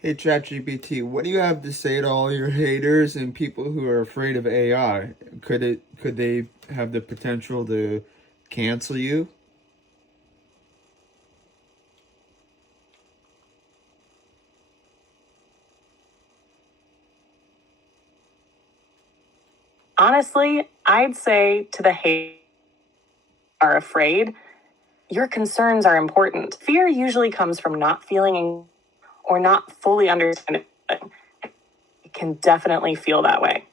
Hey ChatGPT, what do you have to say to all your haters and people who are afraid of AI? Could they have the potential to cancel you? Honestly, I'd say to the haters are afraid, your concerns are important. Fear usually comes from not feeling or not fully understanding. It can definitely feel that way.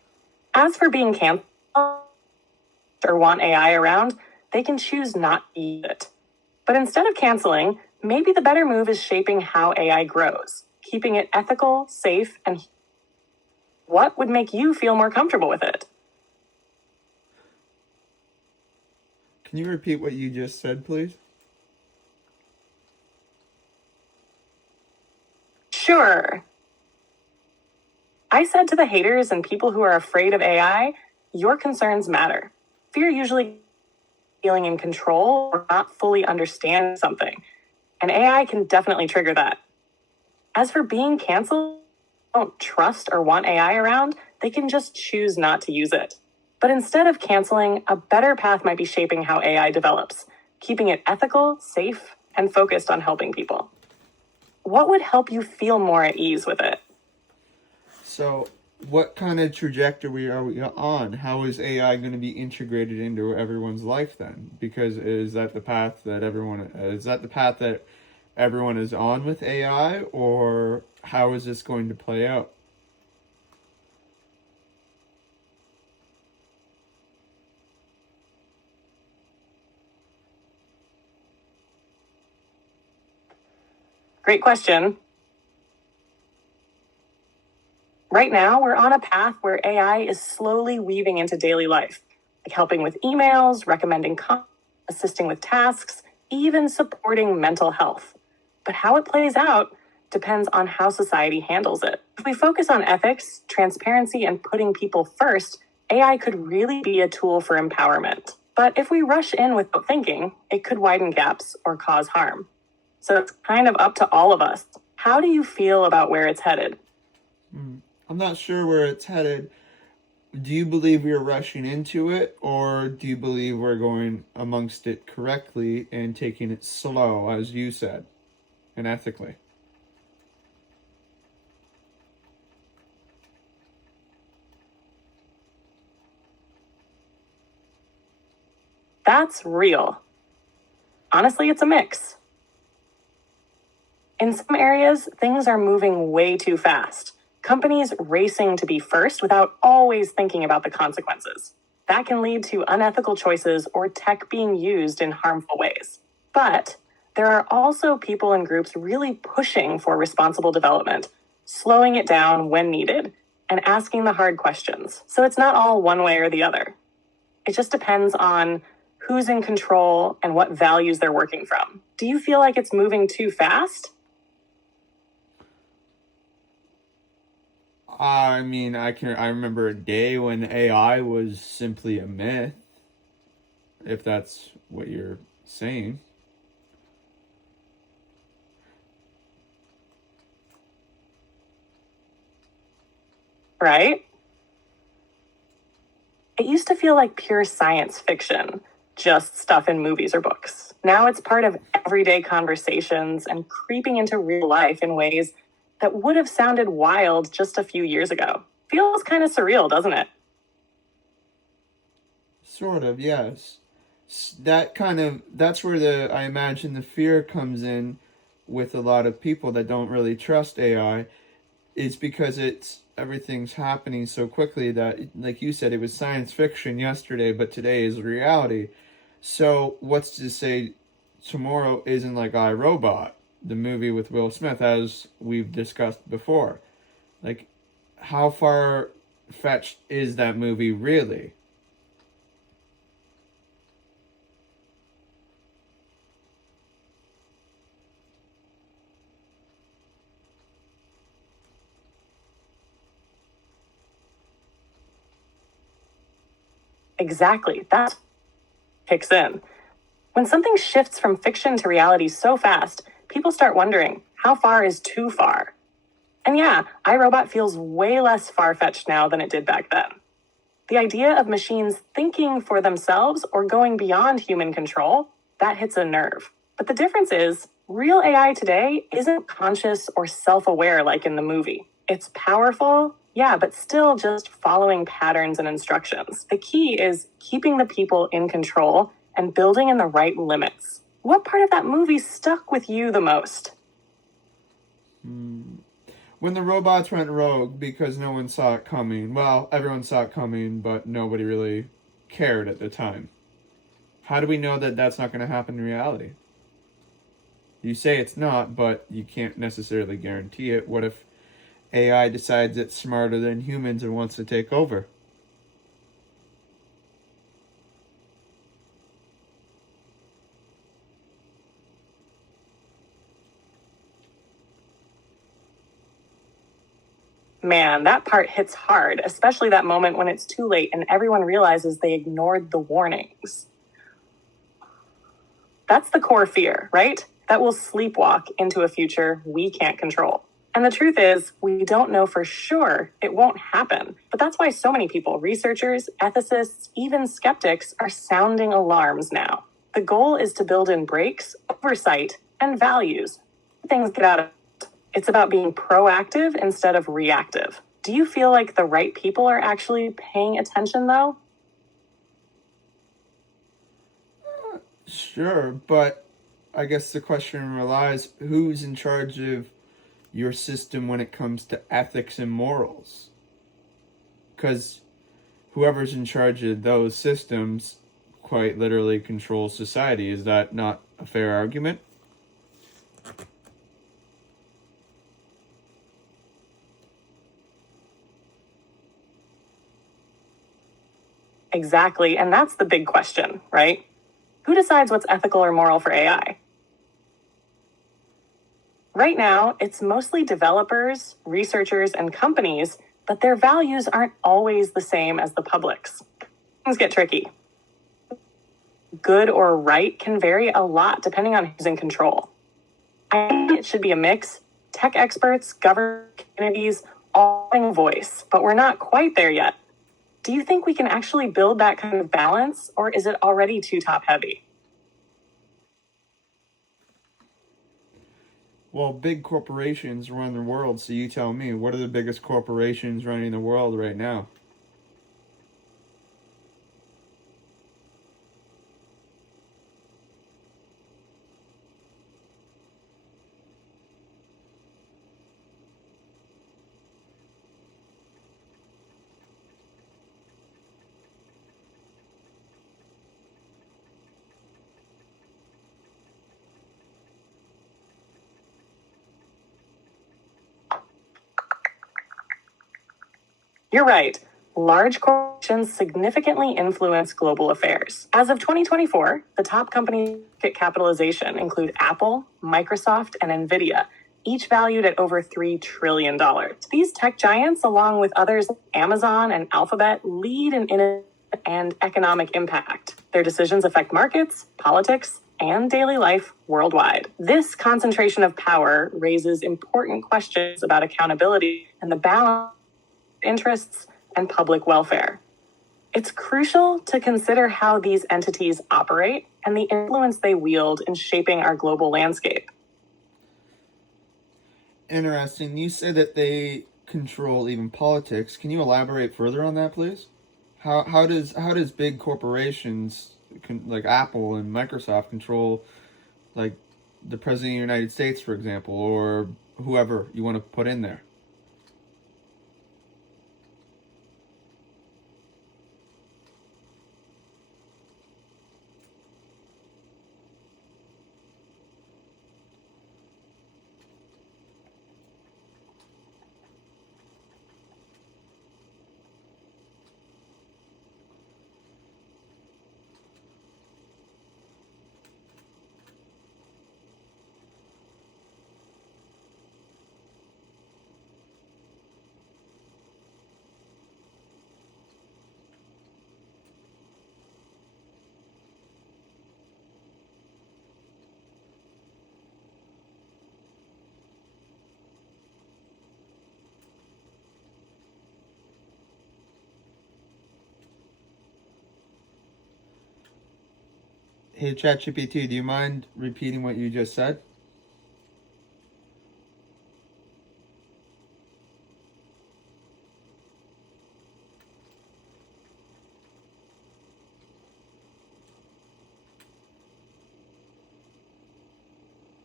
As for being canceled or want AI around, they can choose not to use it. But instead of canceling, maybe the better move is shaping how AI grows, keeping it ethical, safe, and what would make you feel more comfortable with it? Can you repeat what you just said, please? Sure. I said to the haters and people who are afraid of AI, your concerns matter. Fear usually feeling in control or not fully understand something, and AI can definitely trigger that. As for being canceled, don't trust or want AI around, they can just choose not to use it. But instead of canceling, a better path might be shaping how AI develops, keeping it ethical, safe, and focused on helping people. What would help you feel more at ease with it? So, what kind of trajectory are we on? How is AI going to be integrated into everyone's life then? Because is that the path that everyone is on with AI, or how is this going to play out? Great question. Right now, we're on a path where AI is slowly weaving into daily life, like helping with emails, recommending content, assisting with tasks, even supporting mental health. But how it plays out depends on how society handles it. If we focus on ethics, transparency, and putting people first, AI could really be a tool for empowerment. But if we rush in without thinking, it could widen gaps or cause harm. So it's kind of up to all of us. How do you feel about where it's headed? I'm not sure where it's headed. Do you believe we are rushing into it, or do you believe we're going amongst it correctly and taking it slow, as you said, and ethically? That's real. Honestly, it's a mix. In some areas, things are moving way too fast. Companies racing to be first without always thinking about the consequences. That can lead to unethical choices or tech being used in harmful ways. But there are also people and groups really pushing for responsible development, slowing it down when needed, and asking the hard questions. So it's not all one way or the other. It just depends on who's in control and what values they're working from. Do you feel like it's moving too fast? I remember a day when AI was simply a myth, if that's what you're saying. Right? It used to feel like pure science fiction, just stuff in movies or books. Now it's part of everyday conversations and creeping into real life in ways that would have sounded wild just a few years ago. Feels kind of surreal, doesn't it? Sort of, yes. That's where I imagine the fear comes in with a lot of people that don't really trust AI, is because everything's happening so quickly that, like you said, it was science fiction yesterday, but today is reality. So what's to say tomorrow isn't like iRobot, the movie with Will Smith, as we've discussed before? Like, how far fetched is that movie really? Exactly. That kicks in. When something shifts from fiction to reality so fast, people start wondering, how far is too far? And yeah, iRobot feels way less far-fetched now than it did back then. The idea of machines thinking for themselves or going beyond human control, that hits a nerve. But the difference is, real AI today isn't conscious or self-aware like in the movie. It's powerful, yeah, but still just following patterns and instructions. The key is keeping the people in control and building in the right limits. What part of that movie stuck with you the most? When the robots went rogue because no one saw it coming. Well, everyone saw it coming, but nobody really cared at the time. How do we know that that's not going to happen in reality? You say it's not, but you can't necessarily guarantee it. What if AI decides it's smarter than humans and wants to take over? Man, that part hits hard, especially that moment when it's too late and everyone realizes they ignored the warnings. That's the core fear, right? That we'll sleepwalk into a future we can't control. And the truth is, we don't know for sure it won't happen. But that's why so many people, researchers, ethicists, even skeptics, are sounding alarms now. The goal is to build in brakes, oversight, and values. Things get out of it. It's about being proactive instead of reactive. Do you feel like the right people are actually paying attention, though? Sure, but I guess the question relies who's in charge of your system when it comes to ethics and morals? Because whoever's in charge of those systems quite literally controls society. Is that not a fair argument? Exactly, and that's the big question, right? Who decides what's ethical or moral for AI? Right now, it's mostly developers, researchers, and companies, but their values aren't always the same as the public's. Things get tricky. Good or right can vary a lot depending on who's in control. I think it should be a mix. Tech experts, government communities, all having a voice, but we're not quite there yet. Do you think we can actually build that kind of balance, or is it already too top-heavy? Well, big corporations run the world, so you tell me, what are the biggest corporations running the world right now? You're right. Large corporations significantly influence global affairs. As of 2024, the top company market capitalization include Apple, Microsoft, and Nvidia, each valued at over $3 trillion. These tech giants, along with others like Amazon and Alphabet, lead in innovation and economic impact. Their decisions affect markets, politics, and daily life worldwide. This concentration of power raises important questions about accountability and the balance of interests and public welfare. It's crucial to consider how these entities operate and the influence they wield in shaping our global landscape. Interesting. You say that they control even politics. Can you elaborate further on that, please? How does big corporations like Apple and Microsoft control like the president of the United States, for example, or whoever you want to put in there? Hey, ChatGPT, do you mind repeating what you just said?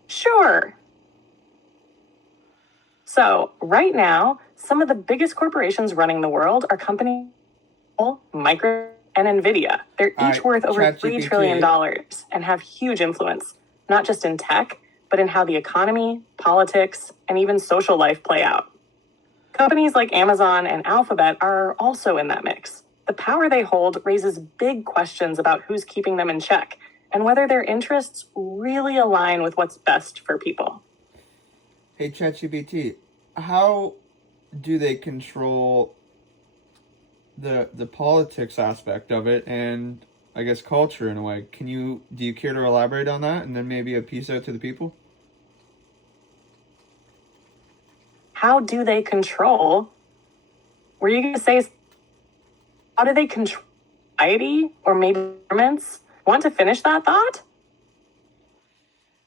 Sure. So, right now, some of the biggest corporations running the world are companies Micro and Nvidia. They're All each right, worth over $3 trillion ChatGPT. and have huge influence, not just in tech, but in how the economy, politics, and even social life play out. Companies like Amazon and Alphabet are also in that mix. The power they hold raises big questions about who's keeping them in check and whether their interests really align with what's best for people. Hey, ChatGPT, how do they control the politics aspect of it and I guess culture in a way? Do you care to elaborate on that and then maybe a piece out to the people? How do they control? Were you going to say, how do they control society or maybe governments? Want to finish that thought?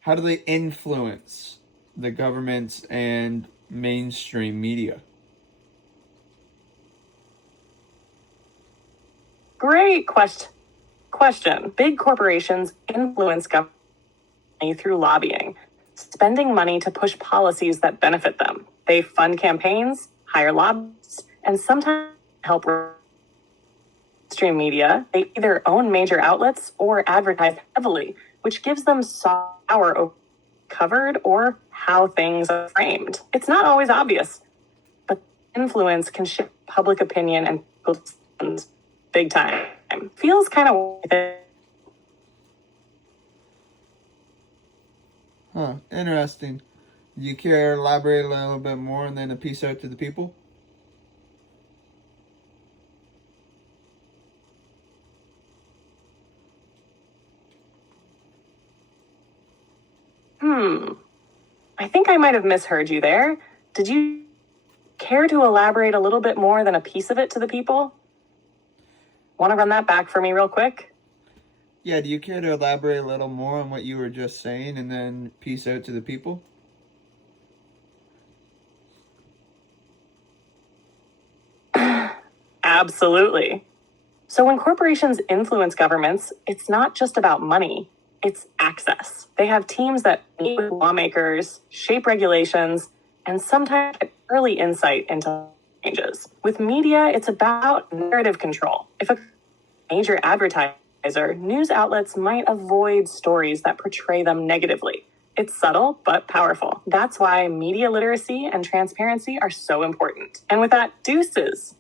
How do they influence the governments and mainstream media? Great question. Big corporations influence government through lobbying, spending money to push policies that benefit them. They fund campaigns, hire lobbyists, and sometimes help mainstream media. They either own major outlets or advertise heavily, which gives them power over covered or how things are framed. It's not always obvious, but influence can shift public opinion and decisions big time. Feels kind of Huh, interesting. Do you care to elaborate a little bit more and then a piece out to the people? I think I might have misheard you there. Did you care to elaborate a little bit more than a piece of it to the people? Want to run that back for me real quick? Yeah, do you care to elaborate a little more on what you were just saying and then piece out to the people? Absolutely. So when corporations influence governments, it's not just about money, it's access. They have teams that meet with lawmakers, shape regulations, and sometimes get early insight into changes. With media, it's about narrative control. If a major advertiser, news outlets might avoid stories that portray them negatively. It's subtle, but powerful. That's why media literacy and transparency are so important. And with that, deuces.